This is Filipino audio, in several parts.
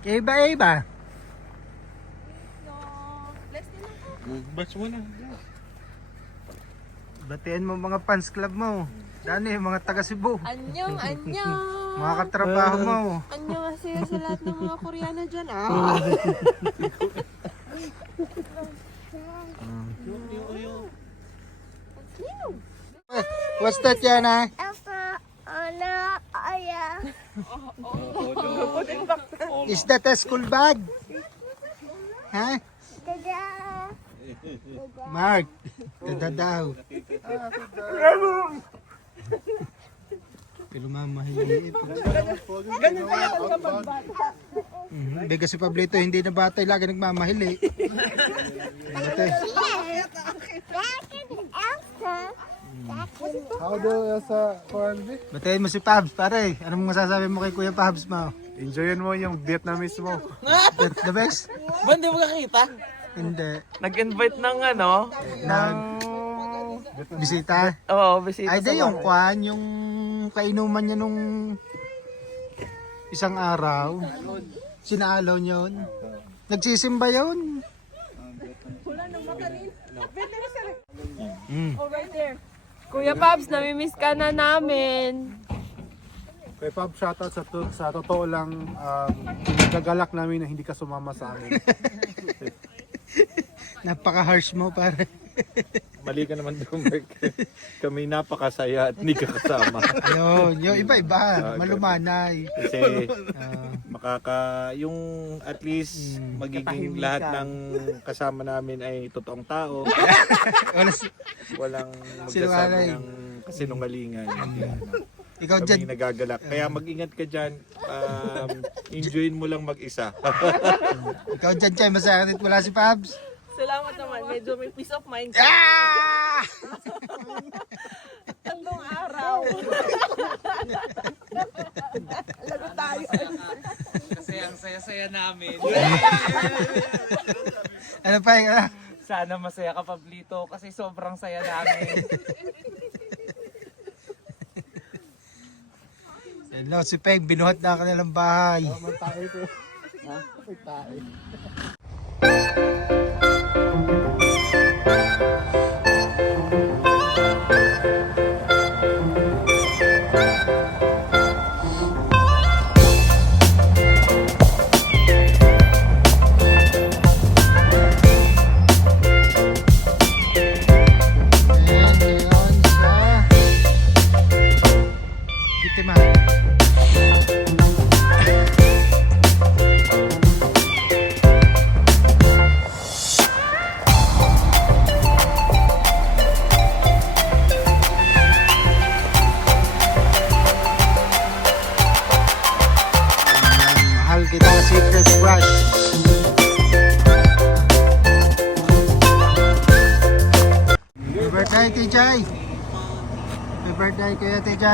Iba-iba. Batch mo na. Batiin mo mga fans club mo. Dani, mga taga Cebu. Anyong, anyong. Mga katrabaho mo. Anyong kasi sa lahat ng mga Koreano dyan. What's that yan ah? Is that a school bag? Ha? Mark, dada daw. Pero mamahili ito. Bega si Pablito, hindi na batay, lagi nagmamahili. Ito eh. How do sa Cornby? Batayin mo si Pabs, pare. Anong masasabi mo kay Kuya Pabs mo? Enjoyin mo yung Vietnamese mo. The best? Ba, hindi mo kakita? Hindi. Nag-invite ng ano? Nag bisita? Oo, bisita Ay, sa di yung bahay. kwan, yung kainuman niya nung isang araw. Sinalaw yun. Nagsisimba yun. Mm. Kuya Pabs, namimiss ka na namin. Kay Pab, shoutout sa totoo lang, nagagalak namin na hindi ka sumama sa amin. Napaka-harsh mo, pare. Mali ka naman doon, Mark. Kami napakasaya at hindi ka kasama. Yun, yung iba-iba. Malumanay. Kasi Ah, yung at least magiging lahat ng kasama namin ay totoong tao. wala, Walang Sinungaling. magsasabi ng kasinungalingan. ikaw Kami dyan, nagagalak. Kaya mag-ingat ka dyan. Enjoyin mo lang mag-isa. ikaw dyan, Chay, masakit wala si Pabs. Salamat naman, medyo may peace of mind. Ah! Tandong araw. Lagot tayo. Kasi ang saya-saya namin. Ano pa yung, Sana masaya ka, Pablito, kasi sobrang saya namin. Hello, si Peg, binuhat na kanilang bahay. May tae ko. Ha? May tae. Ayan, ngayon sa Bitima. Mahal kita, Secret Crush. Happy birthday, TJ! Happy birthday, Kuya TJ!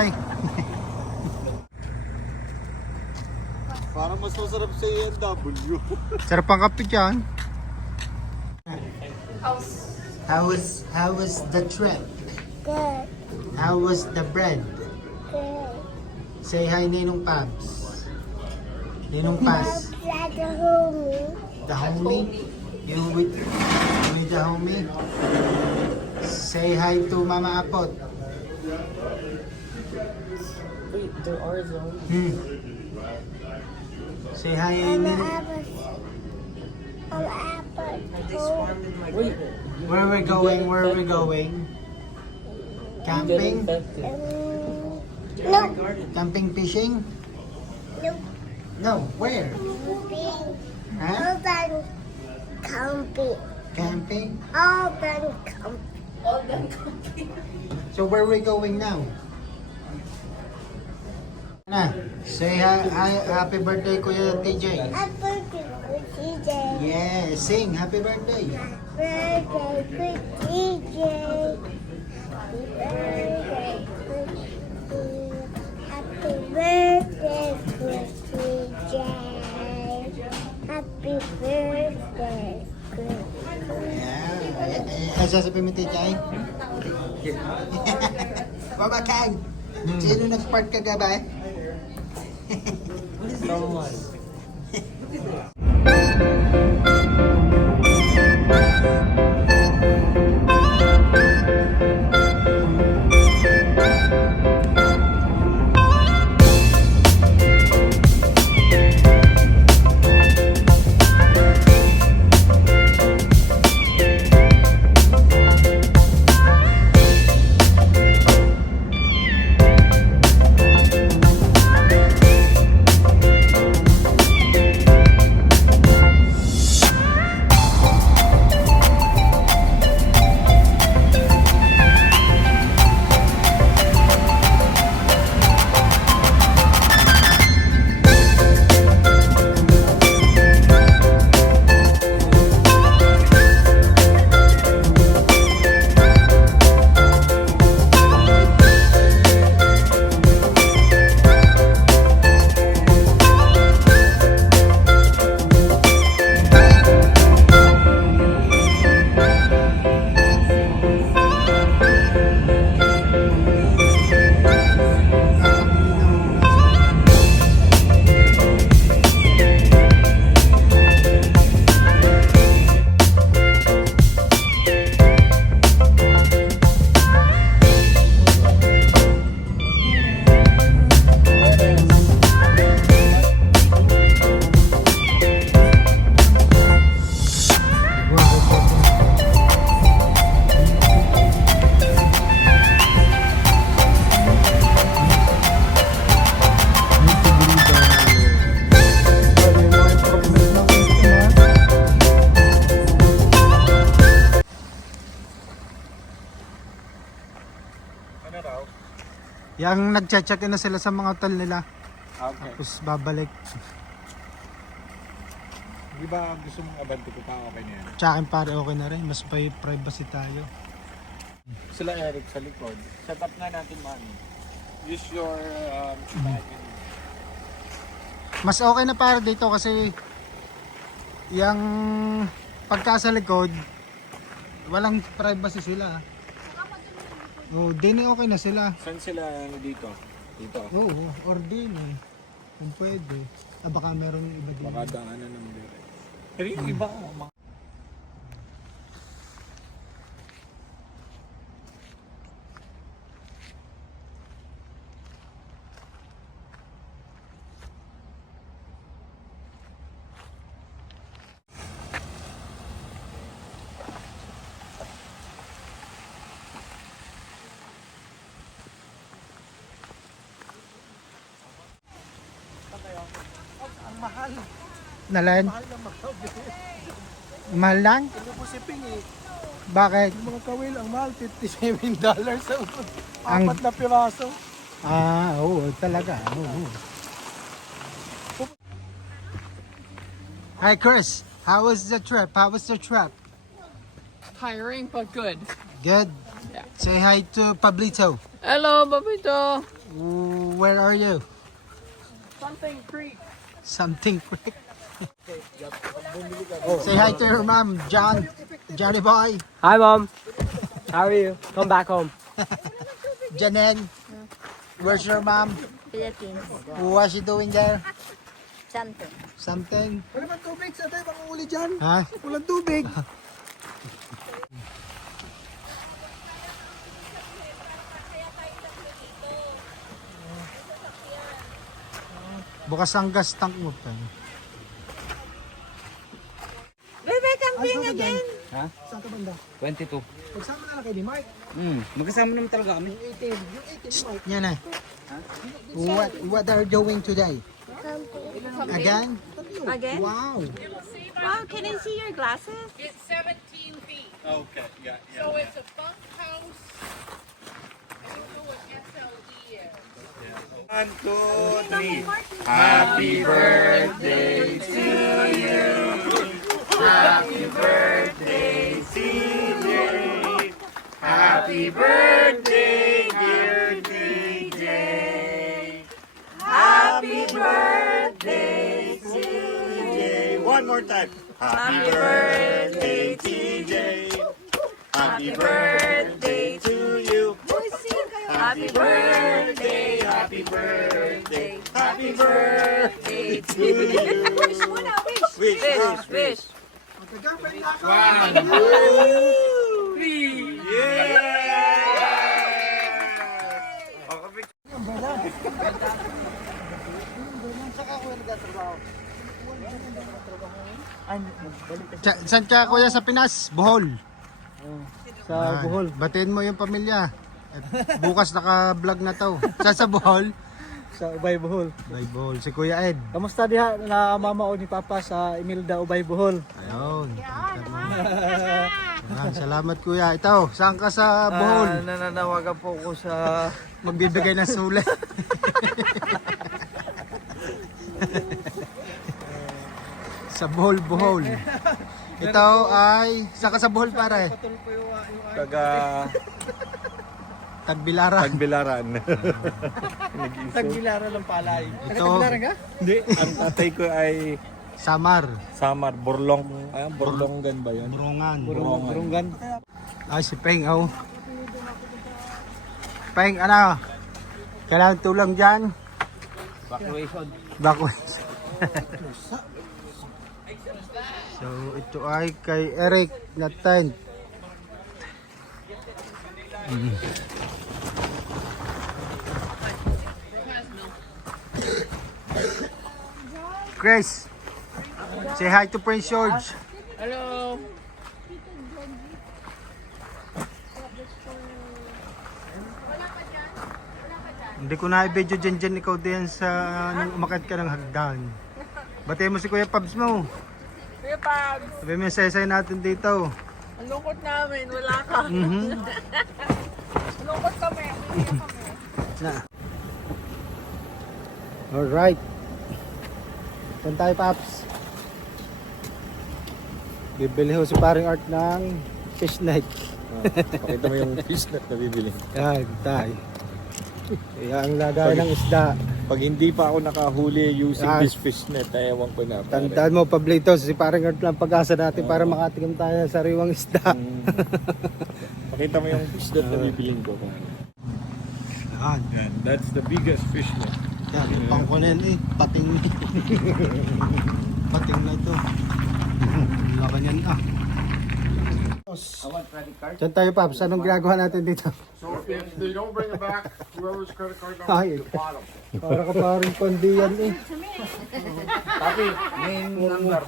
Para mas masarap sa ENW. Sarap ang kape dyan. How was the trip? Good. How was the bread? Good. Say hi, Ninong Pabs. Ninong Paz. Like a homie. The homie? You with the homie? Say hi to Mama Apot. Wait, there are zones. Say hi, I'm Ninong. apple. I'm apple. They swarmed in my garden. Where we going? Where we going? Camping? No. Camping fishing? No. No, where? Huh? Open. Camping. Camping? Open. Camping. So where we going now? Na, say hi, happy birthday Kuya TJ. Apple to TJ. Yeah, sing happy birthday. Birthday to TJ. Happy birthday to Happy birthday to TJ. Happy birthday to Yeah. Ano sasabihin mo TJ? Baba Kang, sino nag-part ka ba? Yang nagche-check-in na sila sa mga hotel nila. Okay. Tapos babalik. Di ba gusto mong abante ko pa? Okay na yan. Tsakin pare, okay na rin. Mas may privacy tayo. Sila Eric sa likod. Set up nga natin man. Use your bag. Mas okay na para dito kasi yung pagka sa likod, walang privacy sila. Oh, din okay na sila. Saan sila dito? Dito. Oo, or din eh. Kung pwede. Ah, baka meron yung iba din. Baka daanan ng dire. Pero yung iba, mga Nalan? Mahal lang? Ano po si Ping eh. Bakit? Yung mga kawil, ang mahal, $57 sa Ang- 4 na piraso. Ah, oo, talaga. Oo. Hi Chris, how was the trip? How was the trip? Tiring but good. Good. Yeah. Say hi to Pablito. Hello, Babito. Where are you? Something Creek. Something quick. Say hi to your mom, Johnny boy, Hi, Mom. How are you? Come back home. Janen. Where's your mom? Philippines. What's she doing there? Something. Something? Wala ba tubig sa tayo, mangunguli dyan? Ha? Walang tubig. Bukas ang gas tank mo pa. Ay, saan ka dyan? Ha? Saan ka banda? 22. Pagsama na lang kay ni Mike. Magkasama naman talaga kami. Yung 18 ni Mike. Yan na. What are you doing today? Again? Again? Wow. Wow, can I see your glasses? It's 17 feet. Okay, yeah, yeah. So it's a bunkhouse. I don't know what SLE is. 1, 2, 3. Happy birthday to you. Happy birthday, CJ. Happy birthday, dear DJ. Happy birthday, CJ. One more time. Happy birthday, TJ. Happy birthday to you. Happy birthday, happy birthday, happy birthday to you. Wish muna, wish. Wish. Saan ka kuya sa Pinas? Bohol. Sa Bohol. Batiin mo yung pamilya. At bukas naka-vlog na to. Saan sa Bohol? Sa Ubay Bohol. By Bohol. Si Kuya Ed. Kamusta diha na mama o ni Papa sa Imelda Ubay Bohol? Ayun. Salamat kuya. Ito, saan ka sa Bohol? Nananawagan po ko sa... Magbibigay ng sulat. Sa Bohol, Bohol. Ito ay, saan ka sa Bohol pare? Taga Tagbilaran. Tagbilaran. Tagbilaran ng palay. Ito, Hindi, ang tatay ko ay Samar. Samar, Borlongan ba yun? Burungan. Burunggan. Ay, si Peng, oh. Peng, ano? Kailangan tulong dyan? Evacuation. Backwards. So, ito ay kay Eric na tent. Chris, say hi to Prince George. Hello. Hindi ko na i-video dyan ikaw din sa nung umakyat ka ng hagdan. Batay mo si Kuya Pabs mo. Kuya Pabs, Sabi mo yung sesay natin dito. ang lungkot namin. Wala ka. Lungkot kami. Alright. Saan tayo, Paps? Bibili ho si paring Art ng fish net. Pakita mo yung fish na bibili. Yan, tayo. Ang lagay ng isda. Pag hindi pa ako nakahuli using Ah. this fish net, ay ewan ko na. pare. Tandaan mo, Pablito, si paring Art lang pag-asa natin para makatikim tayo ng sariwang isda. Pakita mo yung fish net na bibiling ko. Yan. Yan, that's the biggest fish net. Yan, pang ko na yan eh. Pating. Pating na ito. Laka niyan ah. Saan tayo, Paps? Anong ginagawa natin dito? So if they don't bring it back, whoever's credit card Ay, para ka paring kondi yan eh. Tapi, main number.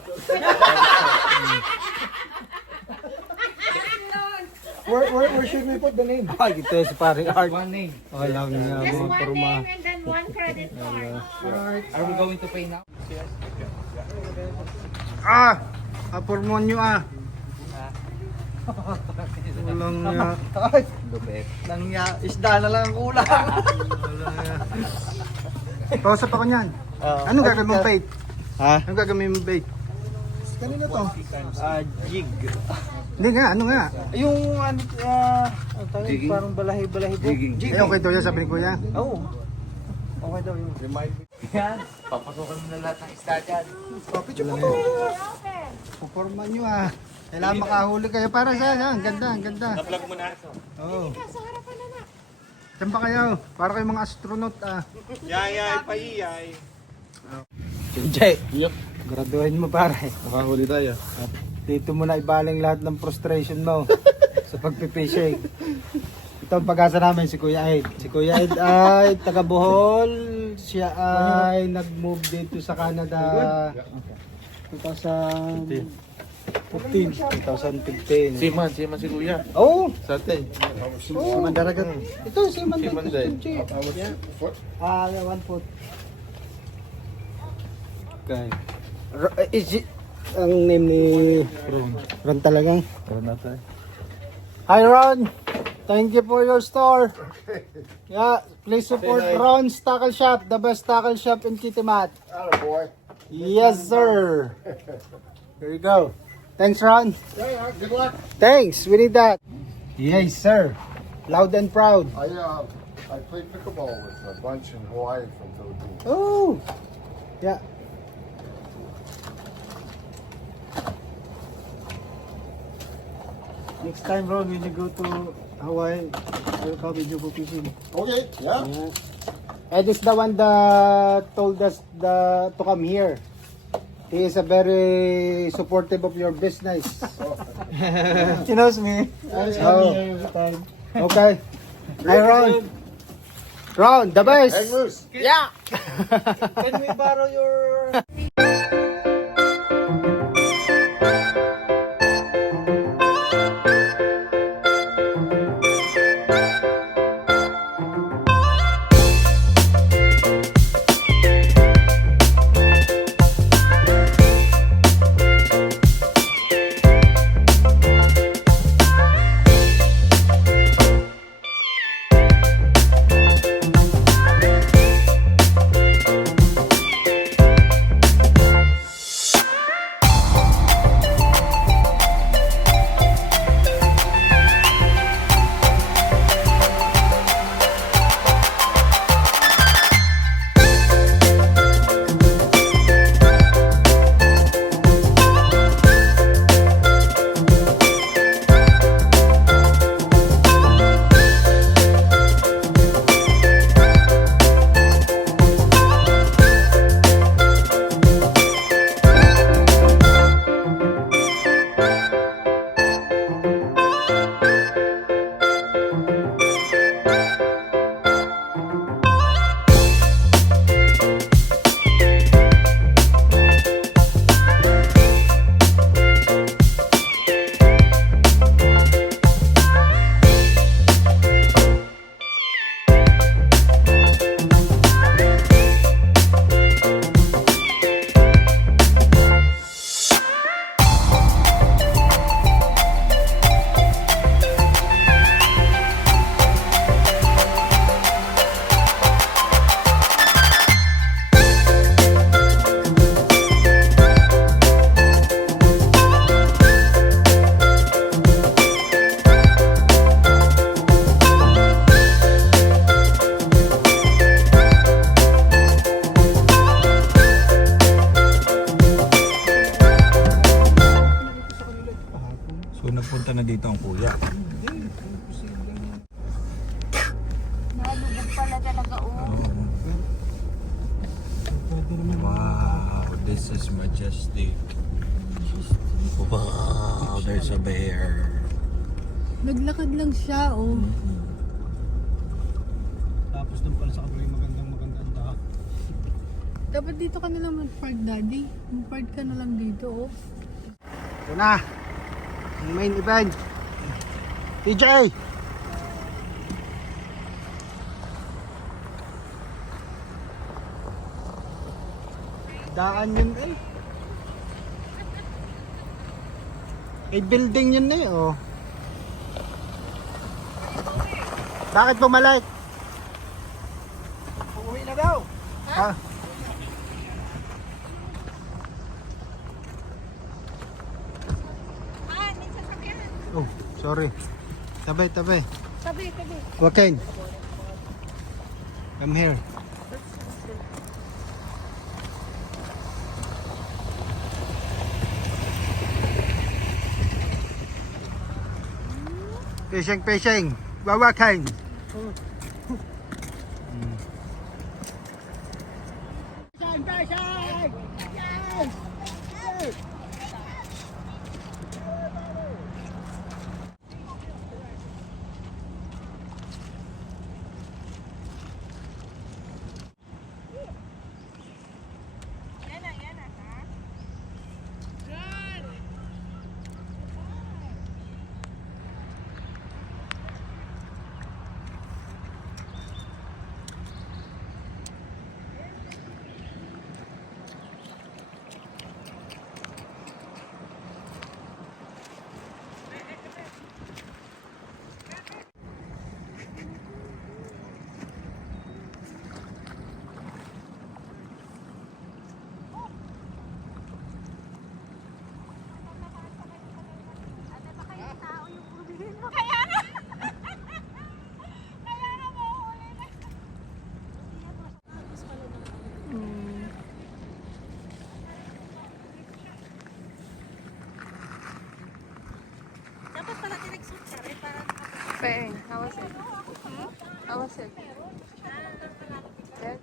Where should we put the name? Ay, ito si paring Art. One name. Walang Just mga one porma. name and then one credit card. Are we going to pay now? Ah! Apormon nyo ah. Walang Lupit. Isda na lang ang kulang. Pausap ako niyan. Anong gagawin mong bait? Ha? Anong gagawin mong bait? Kanina to. Jig. Hindi nga, ano nga? Yung parang balahi-balahi po. Jig. Eh, okay to yan, sabi ni Kuya. Oo. Okay daw yun. Yan. Papasukan mo na lahat ng isda dyan. Picture mo to. Puporma nyo ah. Kailangan makahuli kayo para sa ang ganda, ang ganda. Na-vlog mo na. Oo. Saan ba kayo? Para kayong mga astronaut ah. Yayay, paiyay. Jay, Yup. graduhin mo pare. Makahuli tayo. Dito mo na ibaling lahat ng frustration mo sa pagpipishing. Ito ang pag-asa namin si Kuya Ed. Si Kuya Ed ay taga Bohol. Siya ay nag-move dito sa Canada 2015. Siman si Kuya. Oh, Sa atin. si Mandaragat. Ito si Siman din. Mandaragat. 1 foot. Okay. Is it ang name ni Ron talagang? Hi Ron! Thank you for your store. Yeah, please support Ron's Tackle Shop, the best tackle shop in Kitimat. boy. Yes, sir. Here you go. Thanks, Ron. Yeah, good luck. Thanks, we need that. Yes, sir. Loud and proud. I played pickleball with a bunch in Hawaii from Philippines. Oh, yeah. Next time, Ron, when you go to Hawaii, I'll come with you go fishing. Okay, yeah. Ed is the one that told us to come here. He is a very supportive of your business. He knows me. Oh. Okay. Hi, Ron. Ron, the best. Hangers. Yeah. Can we borrow your... So nagpunta na dito ang kuya. Nalubog pala talaga, Wow, this is majestic. Wow, there's a bear. Naglakad lang siya, oh. Tapos doon pala sa kabila yung magandang daan. Dapat dito ka na lang mag-park, Daddy. Mag-park ka na lang dito, oh. Ito na. Ang main event. TJ! Daan yun eh. Eh, building yun eh, oh. Bakit bumalik? Uuwi na daw. Ha? Oh, sorry. Tabi. Sabi. Joaquin. Come here. Fishing. Joaquin. Bang, how was it? How was it? Good?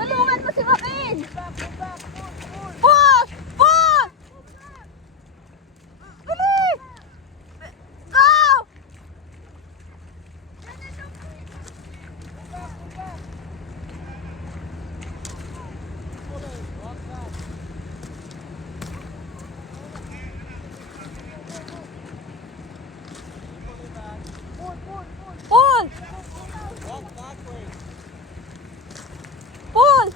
Tulungan mo si Makin! Push! Push! Bilis! Go! Pull! Pull!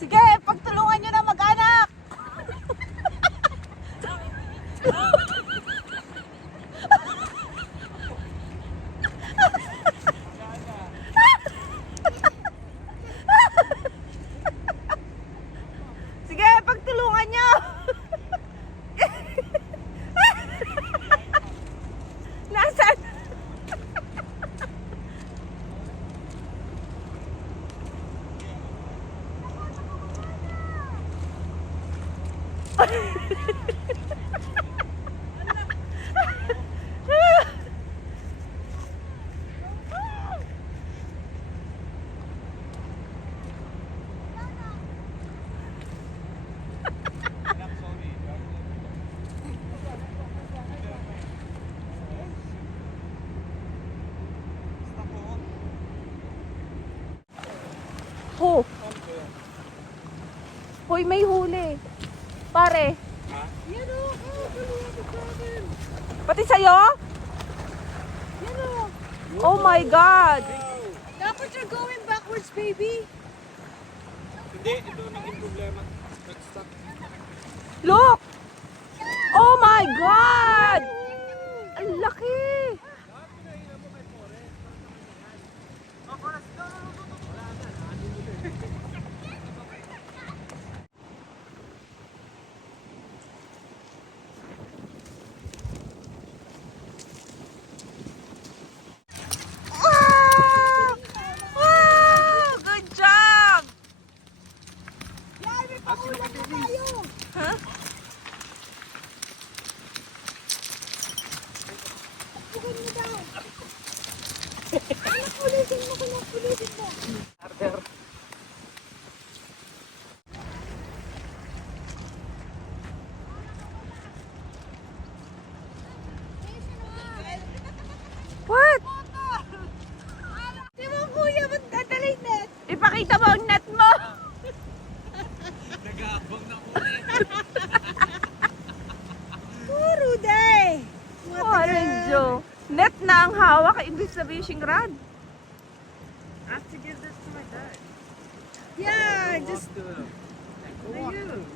Sige, pagtulungan nyo na mag-anak! Sige, pagtulungan nyo! Nasaan? Oh. Hoy, may huli. Pare. Pati sa'yo? Oh my God. Dapat you're going backwards, baby. Hindi, ito naging problema. Nag-stop. Look! Oh my God! Ang laki! Ah! Wow! Good job! Huh? What? Di mo, kuya, ba't dadalhin net? Ipakita mo ang net mo! Nag-aabang na po. Puro day. Orange. Net na ang hawak, ibig sa fishing rod. I have to give this to my dad. Yeah, just... Ayun.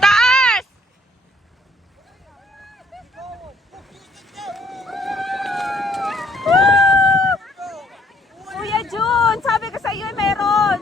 Taas! Woo! Kuya Jun, sabi ko sa iyo meron.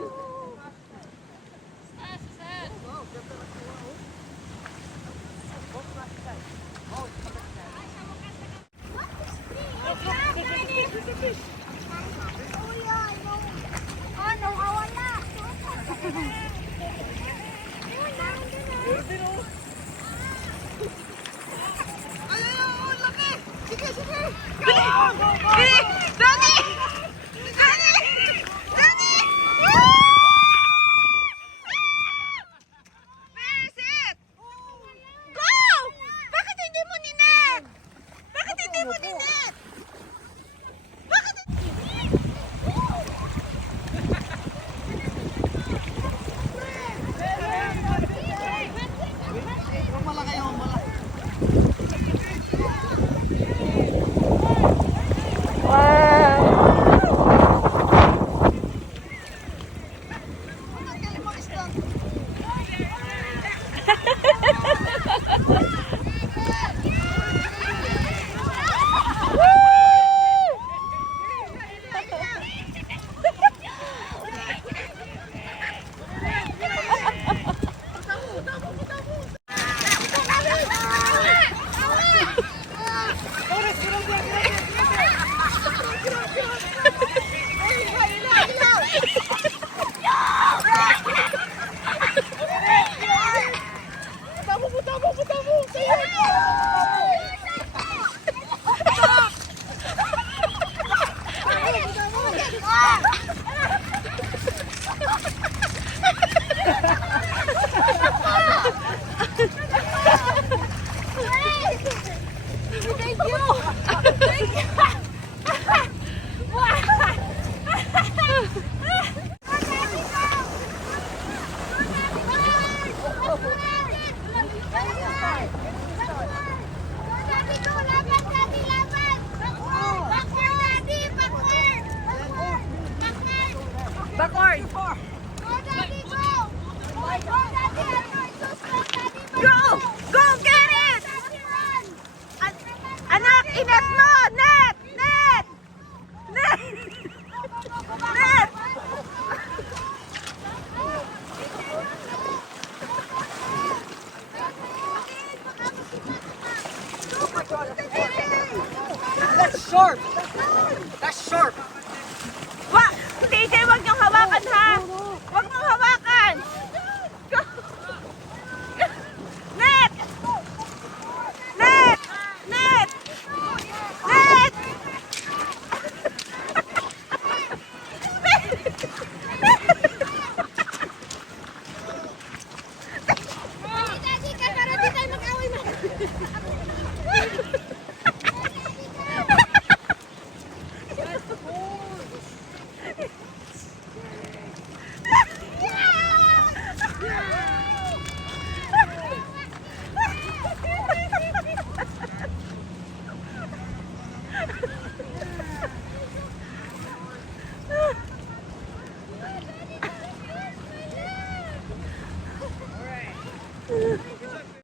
That's sharp. That's sharp. Wa, TJ, wag niyong hawakan ha.